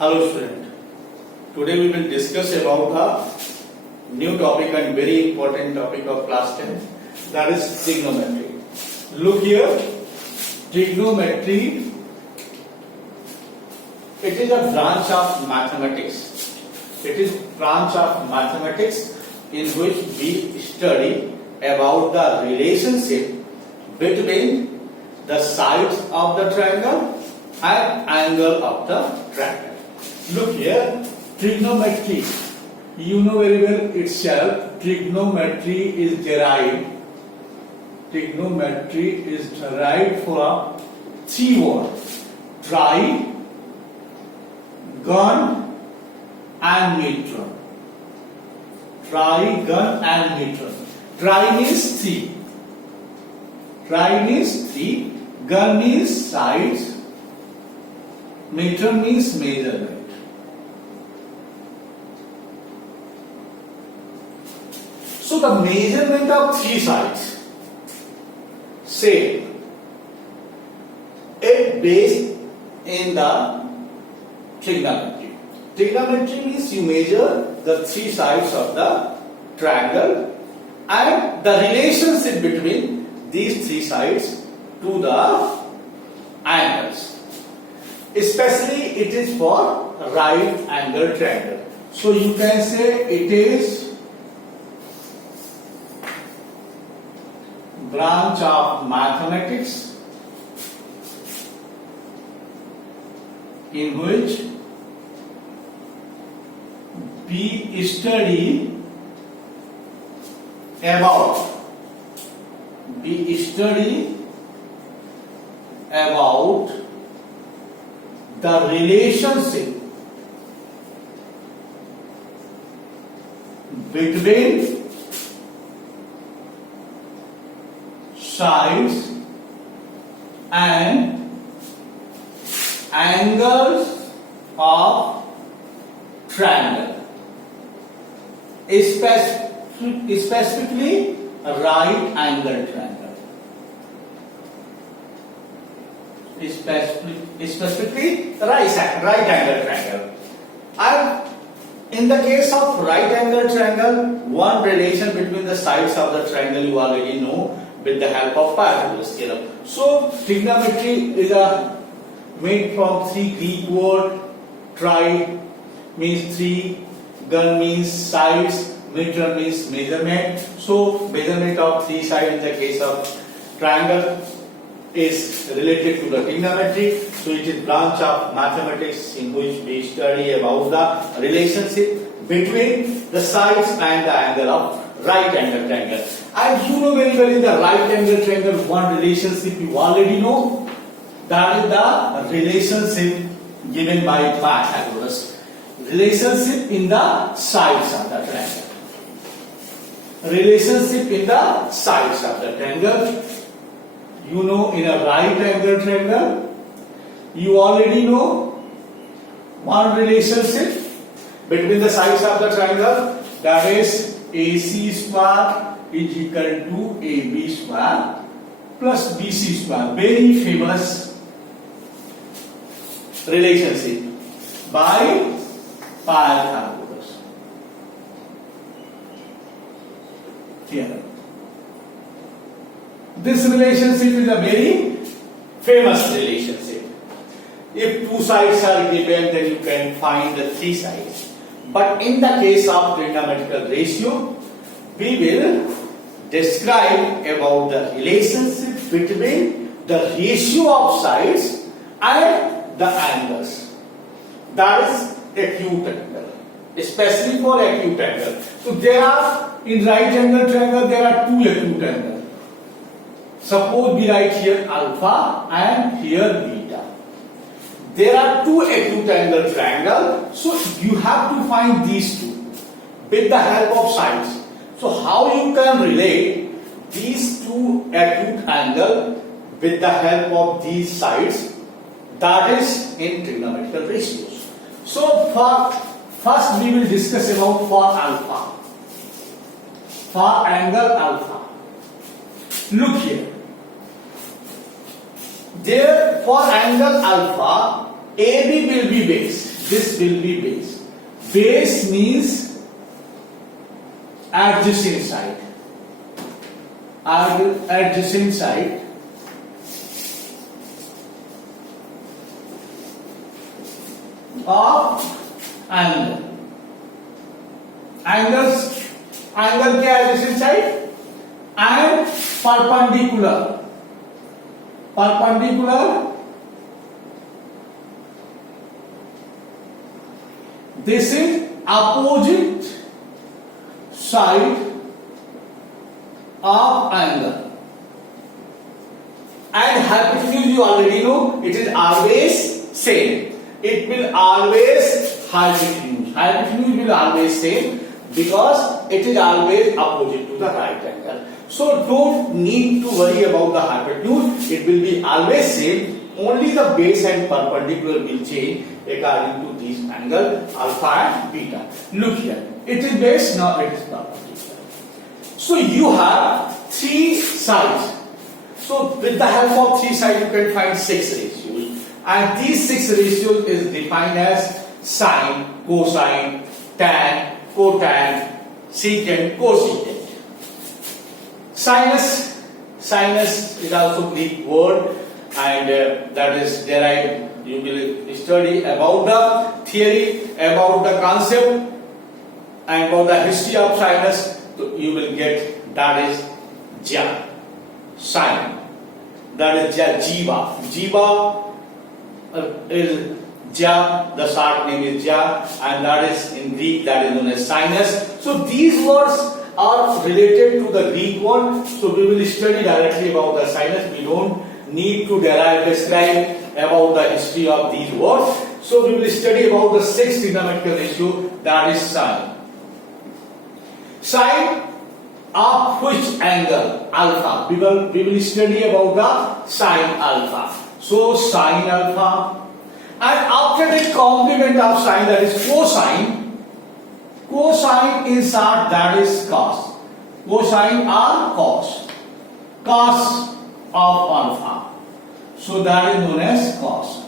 Hello student. Today we will discuss about a new topic and very important topic of class 10, that is trigonometry. Look here, trigonometry, it is a branch of mathematics. It is branch of mathematics in which we study about the relationship between the sides of the triangle and angle of the triangle. Look here, trigonometry, you know very well itself, trigonometry is derived from three words: tri, gun and metron. Tri, gun and metron. Tri means three. Tri means three, gun means sides, metron means measurement. So the measurement of three sides, say, it based in the trigonometry. Trigonometry means you measure the three sides of the triangle and the relationship between these three sides to the angles. Especially it is for right angle triangle. So you can say it is branch of mathematics in which we study about the relationship between sides and angles of triangle, specifically right angle triangle. Specifically right angle triangle. And in the case of right angle triangle, one relation between the sides of the triangle you already know with the help of Pythagoras theorem. So trigonometry is made from three Greek words. Tri means three, gun means sides, metron means measurement. So measurement of three sides in the case of triangle is related to the trigonometry. So it is branch of mathematics in which we study about the relationship between the sides and the angle of right angle triangle. And you know very well in the right angle triangle one relationship you already know, that is the relationship given by Pythagoras. Relationship in the sides of the triangle. Relationship in the sides of the triangle. You know in a right angle triangle, you already know one relationship between the sides of the triangle, that is AC square is equal to AB square plus BC square. Very famous relationship by Pythagoras. Here. This relationship is a very famous relationship. If two sides are given, then you can find the three sides. But in the case of trigonometrical ratio, we will describe about the relationship between the ratio of sides and the angles. That is acute angle, especially for acute angle. So there are, in right angle triangle, there are two acute angles. Suppose we write here alpha and here beta. There are two acute angle triangle, so you have to find these two with the help of sides. So how you can relate these two acute angle with the help of these sides, that is in trigonometrical ratios. So first we will discuss about for alpha, for angle alpha. Look here. There for angle alpha, AB will be base. this will be base. Base means adjacent side. Adjacent side of angle. Angle क्या है adjacent side? And perpendicular. This is opposite side of angle. And hypotenuse you already know, it is always same. It will always hypotenuse. Hypotenuse will always same because it is always opposite to the right angle. So don't need to worry about the hypotenuse. It will be always same. Only the base and perpendicular will change according to this angle alpha and beta. Look here. It is base, now it is perpendicular. So you have three sides. So with the help of three sides you can find six ratios. And these six ratios is defined as sine, cosine, tan, cotan, secant, cosecant. Sinus is also Greek word, and that is derived. You will study about the theory, about the concept, and about the history of sinus. So you will get that is ja, sine. That is ja, jiva. Jiva is ja. The short name is ja, and that is in Greek that is known as sinus. So these words are related to the Greek word, so we will study directly about the sinus. We don't need to describe about the history of these words. So we will study about the sixth trigonometrical ratio, that is sine. Sine of which angle? Alpha. We will study about the sine alpha. So sine alpha, and after the complement of sine, that is cosine. Cosine in short, that is cos. Cosine or cos. Cos of alpha. So that is known as cos.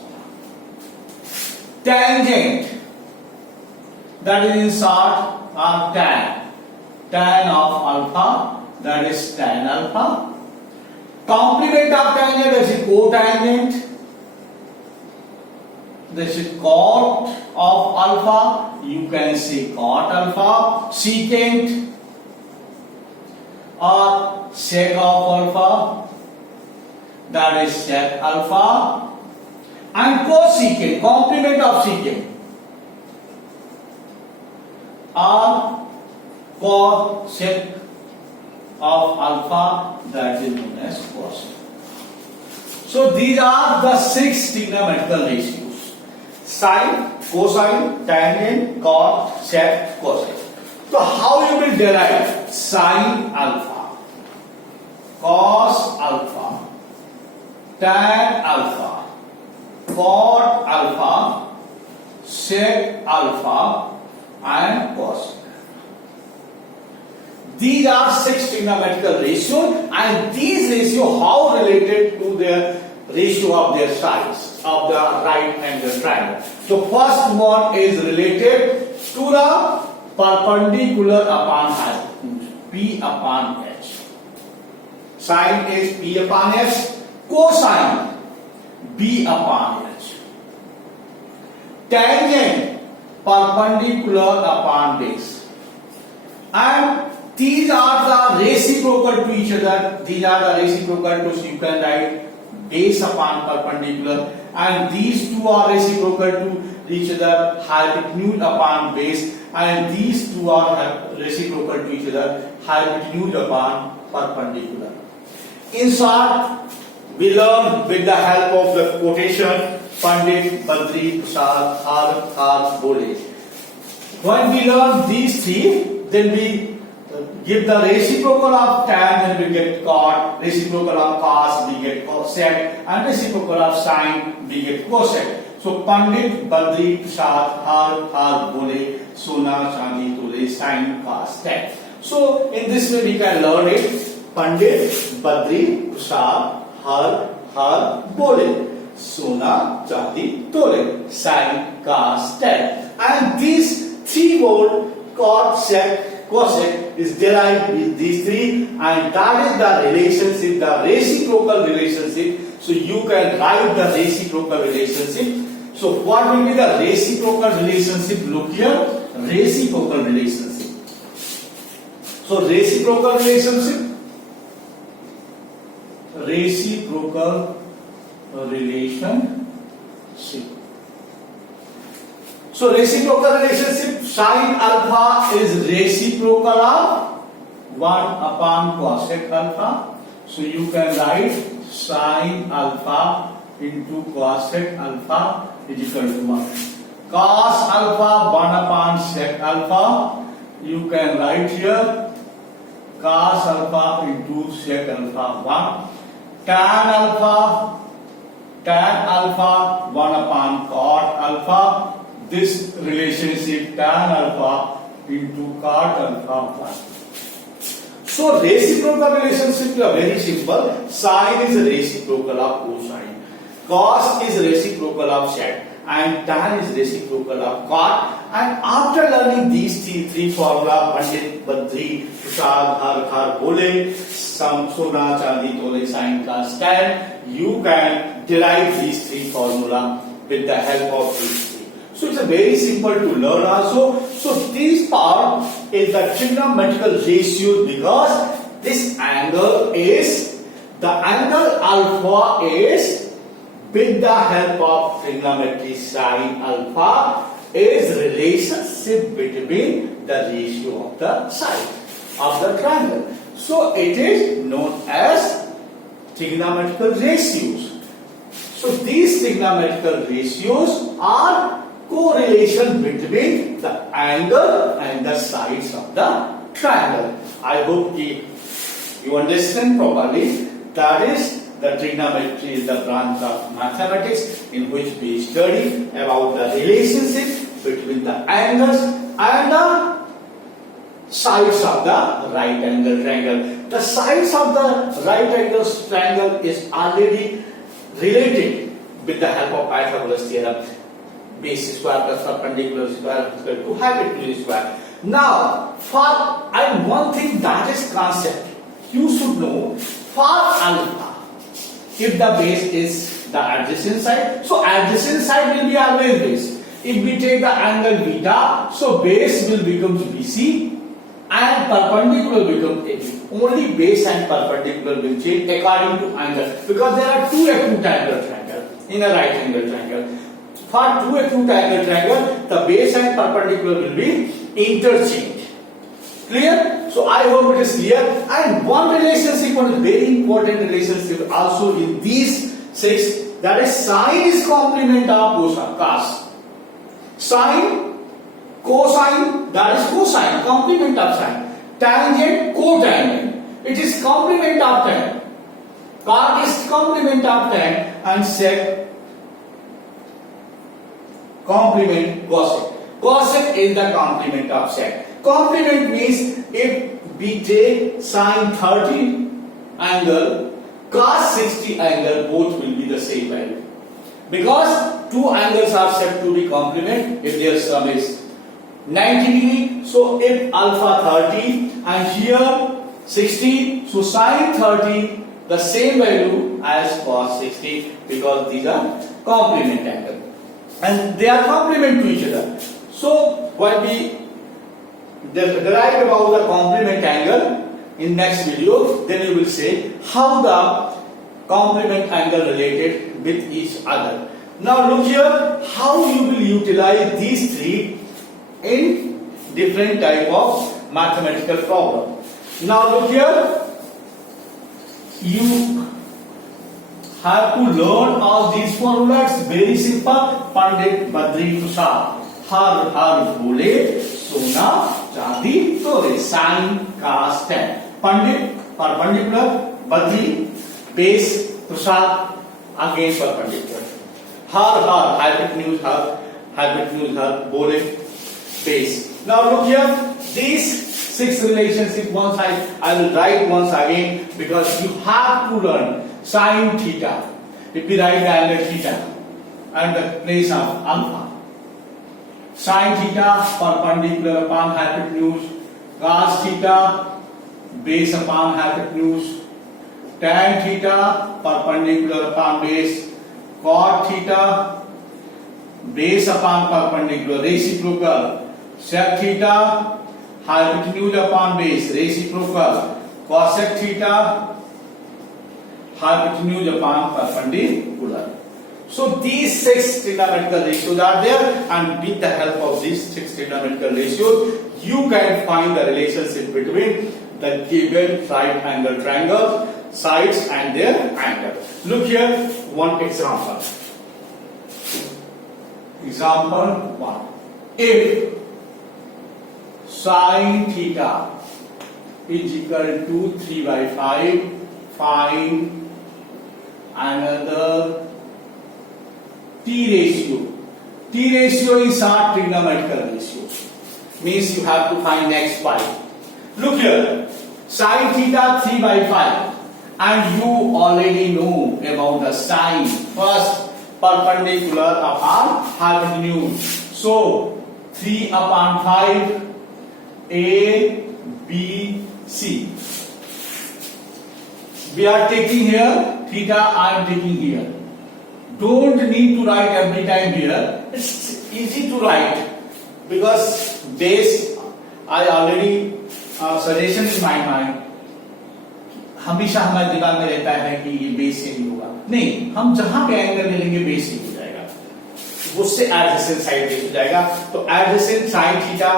Tangent, that is in short or tan. Tan of alpha, that is tan alpha. Complement of tangent, that is cotangent. This is cot of alpha. You can say cot alpha. Secant or sec of alpha, that is sec alpha. And cosecant, complement of secant, or cosec of alpha, that is known as cosec. So these are the six trigonometrical ratios: sine, cosine, tangent, cot, sec, cosec. So how you will derive sine alpha, cos alpha, tan alpha, cot alpha, sec alpha, and cosec. These are six trigonometrical ratios, and these ratios how related to the ratio of their sides of the right angle triangle. So first one is related to the perpendicular upon hypotenuse, P upon H. Sine is P upon H, cosine B upon H. Tangent perpendicular upon base. And these are the reciprocal to each other. These are the reciprocal to, so you can write base upon perpendicular, and these two are reciprocal to each other, hypotenuse upon base, and these two are reciprocal to each other, hypotenuse upon perpendicular. In short, we learn with the help of the quotation Pandit, Badri, Prasad, Har, Bole. When we learn these three, then we give the reciprocal of tan, then we get cot, reciprocal of cos, we get sec, and reciprocal of sine, we get cosec. So Pandit, Badri, Prasad, Har, Bole, Sona, Chandi, Tole, sine, cos, tan. So in this way we can learn it: Pandit, Badri, Prasad, Har, Bole. Sona, Chandi, Tole, Sin, Cos, Tan. And these three words, cot, sec, cosec, is derived with these three, and that is the relationship, the reciprocal relationship. So you can write the reciprocal relationship. So what will be the reciprocal relationship? Look here, reciprocal relationship. So reciprocal relationship. So reciprocal relationship, sin alpha is reciprocal of 1 upon cosec alpha. So you can write sin alpha into cosec alpha is equal to 1. Cos alpha 1 upon sec alpha. You can write here cos alpha into sec alpha 1. Tan alpha 1 upon cot alpha. This relationship tan alpha into cot alpha 1. So reciprocal relationship is very simple. Sin is a reciprocal of cosine. Cos is reciprocal of sec. And tan is reciprocal of cot. And after learning these three formula, Pandit, Badri, Prasad, Har, Bole, Sona, Chandi, Tole, Sin, Cos, Tan, you can derive these three formula with the help of these three. So it's a very simple to learn also. So this part is the trigonometrical ratio, because this angle is, the angle alpha is, with the help of trigonometry sin alpha, is relationship between the ratio of the side of the triangle. So it is known as trigonometrical ratios. So these trigonometrical ratios are correlation between the angle and the sides of the triangle. I hope you understand properly. That is, the trigonometry is the branch of mathematics in which we study about the relationship between the angles and the sides of the right angle triangle. The sides of the right angle triangle is already related with the help of Pythagoras theorem. Base square plus perpendicular square is equal to hypotenuse square. Now, and one thing that is concept you should know, for alpha, if the base is the adjacent side, so adjacent side will be always base. If we take the angle beta, so base will become BC and perpendicular become AB. Only base and perpendicular will change according to angle, because there are two acute angle triangles in a right angle triangle. For two acute angle triangle, the base and perpendicular will be interchanged. Clear? So I hope it is clear. And one relationship, one very important relationship also in these six, that is sine is complement of cos. Sine, cosine, that is cosine, complement of sine. Tangent, cotangent. It is complement of tan. Cot is complement of tan, and sec complement cosec. Cosec is the complement of sec. Complement means if we take sine 30 angle, cos 60 angle, both will be the same value. Because two angles are said to be complement if their sum is 90 degree. So if alpha 30 and here 60, so sine 30 the same value as cos 60, because these are complement angle and they are complement to each other. So when we derive about the complement angle in next video, then you will say how the complement angle related with each other. Now look here, how you will utilize these three in different type of mathematical problem. Now look here, you have to learn all these formulas. Very simple. Pandit, Badri, Prasad, Har, Bole, Sona, Chandi, Tole, Sin, Cos, Tan. Pandit, perpendicular. Badri, base. Prasad, again perpendicular. Har, hypotenuse, Bole, base. Now look here, these six relationships, one side, I will write once again, because you have to learn sin theta. if we write the angle theta at the place of alpha, sin theta perpendicular upon hypotenuse, cos theta base upon hypotenuse, tan theta perpendicular upon base, cot theta base upon perpendicular, reciprocal, sec theta hypotenuse upon base, reciprocal, cosec theta hypotenuse upon perpendicular. So these 6 trigonometrical ratios are there, and with the help of these 6 trigonometrical ratios, you can find the relationship between the given right angle triangle, sides and their angle. Look here, one example. Example 1. If sin theta is equal to 3 by 5, find another T ratio. T ratio is our trigonometrical ratio. Means you have to find x, y. Look here, sin theta 3 by 5, and you already know about the sine. First, perpendicular upon hypotenuse. So 3 upon 5, A, B, C. We are taking here theta, I am taking here. Don't need to write every time here. It's easy to write because base I already suggestion in my mind. हमेशा हमारे दिमाग में रहता है कि ये base से नहीं होगा, नहीं, हम जहां पे एंगल ले लेंगे बेस ही हो जाएगा, उससे एडजेसेंट साइड बेस हो जाएगा. तो adjacent sine theta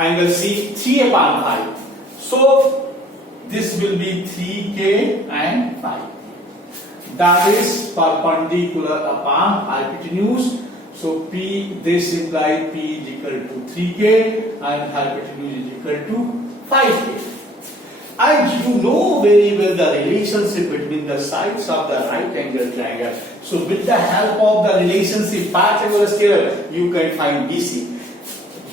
angle c 3 upon 5. So this will be 3k and 5. That is perpendicular upon hypotenuse. So P, this implies P is equal to 3k and hypotenuse is equal to 5k. And you know very well the relationship between the sides of the right angle triangle. So with the help of the relationship Pythagoras theorem, you can find BC.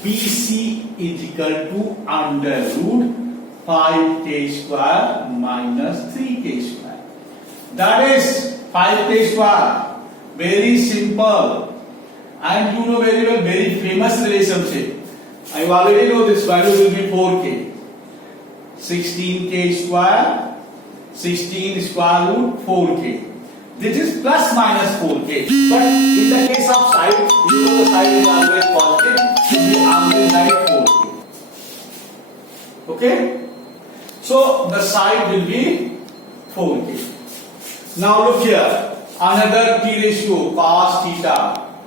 BC is equal to under root 5k square minus 3k square. That is 5k square. Very simple. And you know very well, very famous relationship. I already know this value will be 4k. 16k square, 16 square root 4k. This is plus minus 4k. But in the case of side, you know the side is always positive. So we always write 4k. Okay? So the side will be 4k. Now look here. Another T ratio, cos theta.